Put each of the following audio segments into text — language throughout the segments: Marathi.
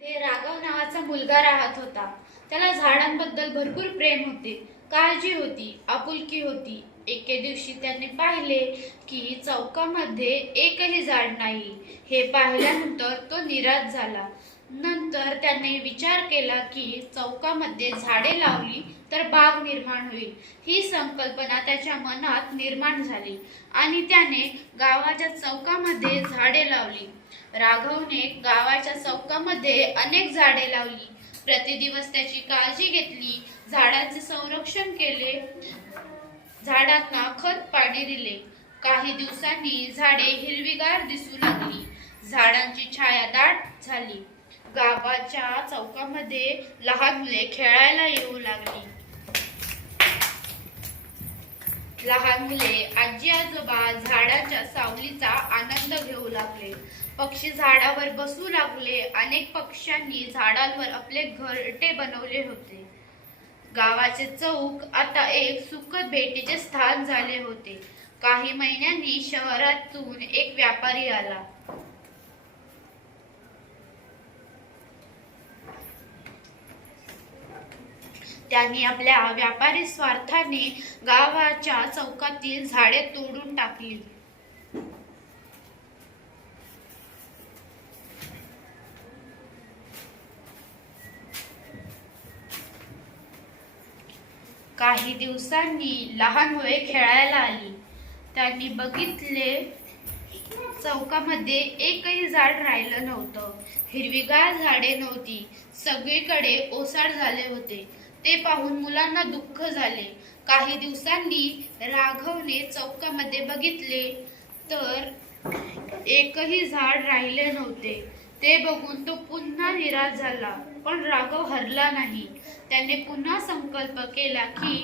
ते राघव नावाचा मुलगा राहत होता. त्याला झाडांबद्दल भरपूर प्रेम होते, काळजी होती, आपुलकी होती. एके दिवशी त्याने पाहिले की चौकामध्ये एकही झाड नाही. हे पाहिल्यानंतर तो निराश झाला. नंतर त्याने विचार केला की चौकामध्ये झाडे लावली तर बाग निर्माण होईल. ही संकल्पना त्याच्या मनात निर्माण झाली आणि त्याने गावाच्या चौकामध्ये झाडे लावली. राघवने गावाच्या चौकामध्ये अनेक झाडे लावली. प्रतिदिवस त्याची काळजी घेतली, झाडांचे संरक्षण केले, झाडांना खत पाणी दिले. काही दिवसांनी झाडे हिरवीगार दिसू लागली. झाडांची छाया दाट झाली. गावाच्या चौकामध्ये लहान मुले खेळायला येऊ लागली. लहान मुले आजी आजोबा झाडाच्या सावलीचा आनंद घेऊ लागले. पक्षी झाडावर बसू लागले. अनेक पक्ष्यांनी झाडांवर आपले घरटे बनवले होते. गावाचे चौक आता एक सुखद भेटीचे स्थान झाले होते. काही महिन्यांनी शहरातून एक व्यापारी आला. त्यांनी आपल्या व्यापारी स्वार्थाने गावाच्या चौकातील झाडे तोडून टाकली. काही दिवसांनी लहान मुले खेळायला आली. त्यांनी बघितले चौकामध्ये एकही झाड राहिलं नव्हतं. हिरवीगार झाडे नव्हती. सगळीकडे ओसाड झाले होते. ते पाहून मुलांना दुःख झाले. काही दिवसांनी राघवने चौकामध्ये बघितले तर एकही झाड राहिले नव्हते. ते बघून तो पुन्हा निराश झाला. पण राघव हरला नाही. त्याने पुन्हा संकल्प केला की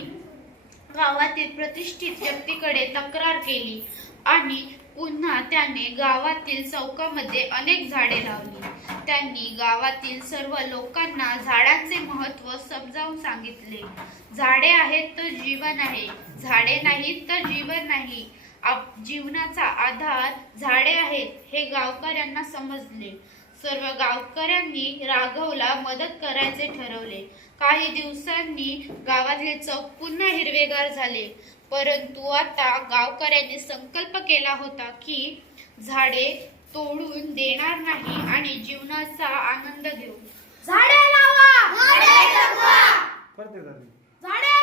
गावातील प्रतिष्ठित व्यक्तीकडे तक्रार केली आणि पुन्हा त्याने गावातील चौकामध्ये अनेक झाडे लावली. त्यांनी गावातील सर्व लोकांना झाडांचे महत्त्व समजावून सांगितले. झाडे आहेत तर जीवन आहे, झाडे नाहीत तर जीवन नाही. जीवनाचा आधार झाडे आहेत हे गावकऱ्यांना समजले. सर्व गावकऱ्यांनी राघवला मदत करायचे ठरवले. काही दिवसांनी गावातले चौक पुन्हा हिरवेगार झाले. परंतु आता गावकऱ्यांनी संकल्प केला होता की झाडे तोडून देणार नाही आणि जीवनाचा आनंद घेऊ. झाडे लावा, झाडे जगवा. झाडे